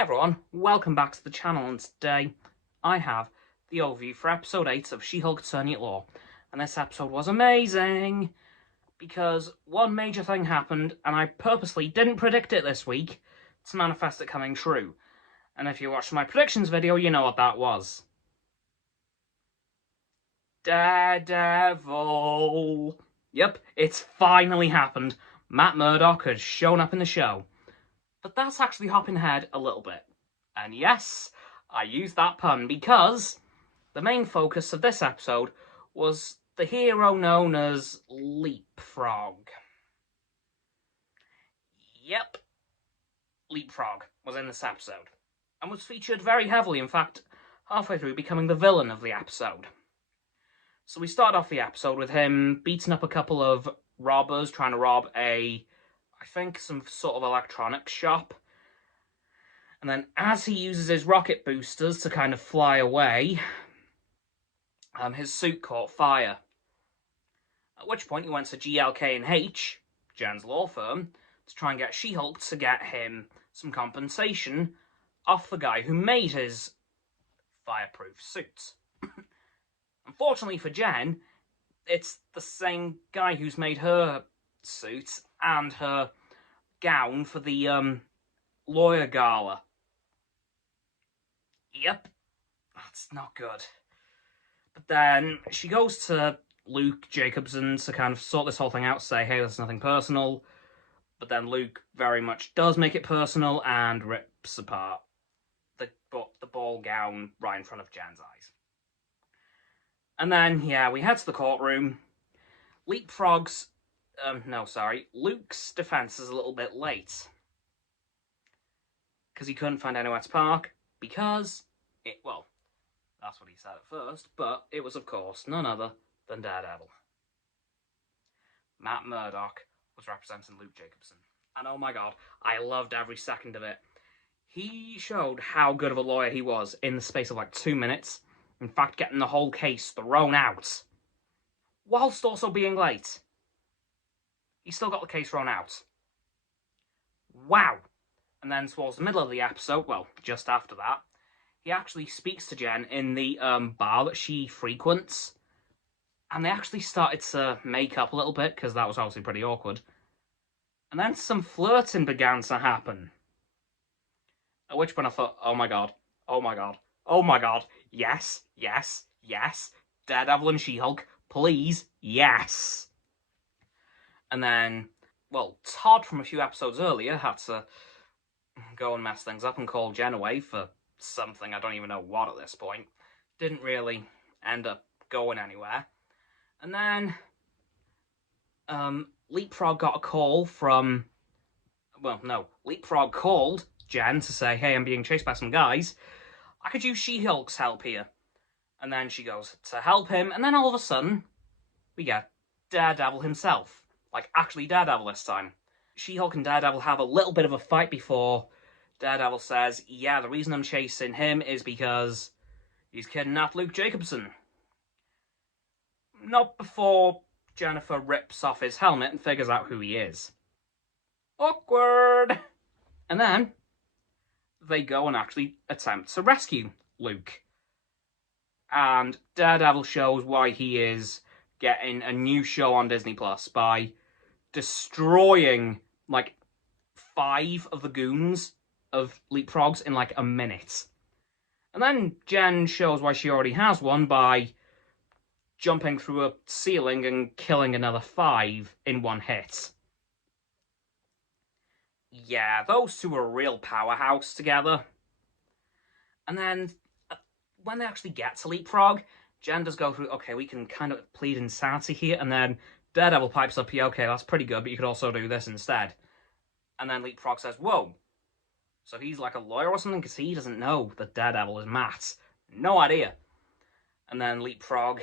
Hey everyone, welcome back to the channel, and today I have the overview for episode 8 of She-Hulk-Attorney-at-Law. And this episode was amazing, because one major thing happened, and I purposely didn't predict it this week to manifest it coming true. And if you watched my predictions video, you know what that was. Daredevil! Yep, it's finally happened. Matt Murdock has shown up in the show. But that's actually hopping ahead a little bit. And yes, I used that pun because the main focus of this episode was the hero known as Leapfrog. Yep, Leapfrog was in this episode and was featured very heavily, in fact, halfway through becoming the villain of the episode. So we start off the episode with him beating up a couple of robbers trying to rob I think some sort of electronics shop. And then as he uses his rocket boosters to kind of fly away, his suit caught fire. At which point he went to GLK&H, Jen's law firm, to try and get She-Hulk to get him some compensation off the guy who made his fireproof suit. Unfortunately for Jen, it's the same guy who's made her suit and her gown for the lawyer gala. Yep, that's not good. But then she goes to Luke Jacobson to kind of sort this whole thing out, say, hey, there's nothing personal. But then Luke very much does make it personal and rips apart the ball gown right in front of Jen's eyes. And then, yeah, we head to the courtroom. Luke's defense is a little bit late. Because he couldn't find anywhere to park, because that's what he said at first, but it was, of course, none other than Daredevil. Matt Murdock was representing Luke Jacobson. And oh my god, I loved every second of it. He showed how good of a lawyer he was in the space of like 2 minutes. In fact, getting the whole case thrown out, whilst also being late. He still got the case thrown out. Wow! And then towards the middle of the episode, well, just after that, he actually speaks to Jen in the bar that she frequents. And they actually started to make up a little bit, because that was obviously pretty awkward. And then some flirting began to happen. At which point I thought, oh my god, oh my god, oh my god, yes, yes, yes, Daredevil and She-Hulk, please, yes. And then, well, Todd from a few episodes earlier had to go and mess things up and call Jen away for something, I don't even know what at this point. Didn't really end up going anywhere. And then Leapfrog got a call from, Leapfrog called Jen to say, hey, I'm being chased by some guys. I could use She-Hulk's help here. And then she goes to help him, and then all of a sudden, we get Daredevil himself. Like, actually Daredevil this time. She-Hulk and Daredevil have a little bit of a fight before Daredevil says, yeah, the reason I'm chasing him is because he's kidnapped Luke Jacobson. Not before Jennifer rips off his helmet and figures out who he is. Awkward! And then they go and actually attempt to rescue Luke. And Daredevil shows why he is getting a new show on disneyplus by destroying, like, 5 of the goons of Leapfrogs in, like, a minute. And then Jen shows why she already has one by jumping through a ceiling and killing another 5 in one hit. Yeah, those two are a real powerhouse together. And then, when they actually get to Leapfrog, Jen does go through, okay, we can kind of plead insanity here, and then Daredevil pipes up, yeah, okay, that's pretty good, but you could also do this instead. And then Leapfrog says, whoa, so he's like a lawyer or something, because he doesn't know that Daredevil is Matt. No idea. And then Leapfrog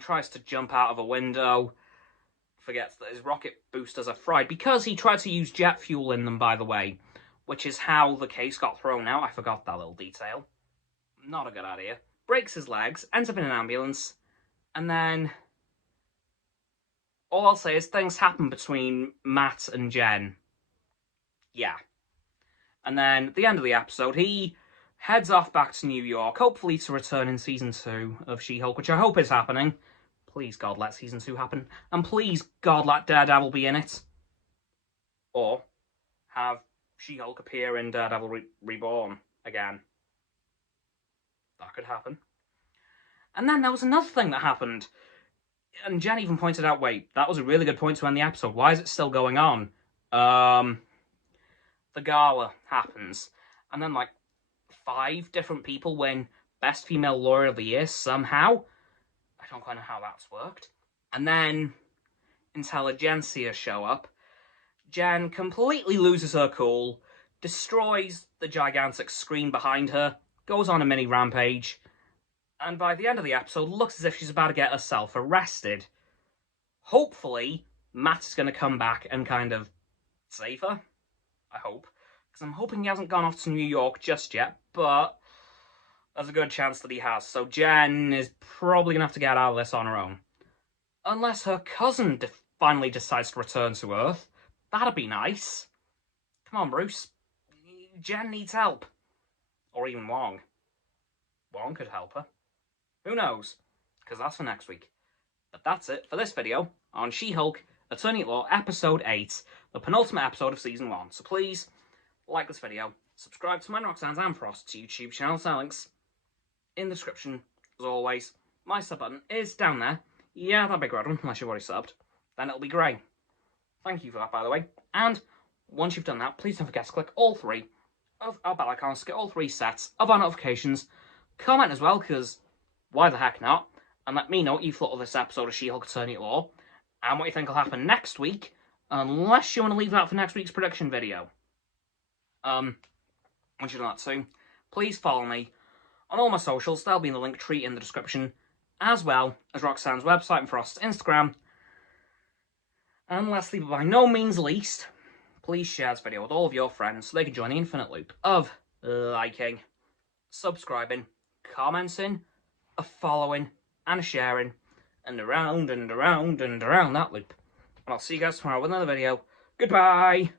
tries to jump out of a window, forgets that his rocket boosters are fried, because he tried to use jet fuel in them, by the way, which is how the case got thrown out. I forgot that little detail. Not a good idea. Breaks his legs, ends up in an ambulance, and then all I'll say is things happen between Matt and Jen. Yeah. And then at the end of the episode, he heads off back to New York, hopefully to return in Season 2 of She-Hulk, which I hope is happening. Please, God, let Season 2 happen. And please, God, let Daredevil be in it. Or have She-Hulk appear in Daredevil Reborn again. That could happen. And then there was another thing that happened. And Jen even pointed out, wait, that was a really good point to end the episode. Why is it still going on? The gala happens. And then, like, 5 different people win Best Female Lawyer of the Year somehow. I don't quite know how that's worked. And then Intelligentsia show up. Jen completely loses her cool, destroys the gigantic screen behind her, goes on a mini rampage, and by the end of the episode looks as if she's about to get herself arrested. Hopefully, Matt is going to come back and kind of save her. I hope. Because I'm hoping he hasn't gone off to New York just yet, but there's a good chance that he has. So Jen is probably going to have to get out of this on her own. Unless her cousin finally decides to return to Earth. That'd be nice. Come on, Bruce. Jen needs help. Or even Wong. Wong could help her. Who knows? Because that's for next week. But that's it for this video on She-Hulk, Attorney at Law, Episode 8, the penultimate episode of Season 1. So please, like this video, subscribe to mine, Roxanne's and Frost's YouTube channel, links in the description, as always. My sub button is down there. Yeah, that big red one, unless you've already subbed. Then it'll be grey. Thank you for that, by the way. And once you've done that, please don't forget to click all 3 of our bell icons to get all 3 sets of our notifications. Comment as well, because why the heck not? And let me know what you thought of this episode of She-Hulk Attorney at Law, and what you think will happen next week, unless you want to leave that for next week's prediction video. Once you've done that too, please follow me on all my socials. They'll be in the link tree in the description, as well as Roxanne's website and Frost's Instagram. And lastly, but by no means least, please share this video with all of your friends so they can join the infinite loop of liking, subscribing, commenting, following, and sharing, and around and around and around that loop. And I'll see you guys tomorrow with another video. Goodbye!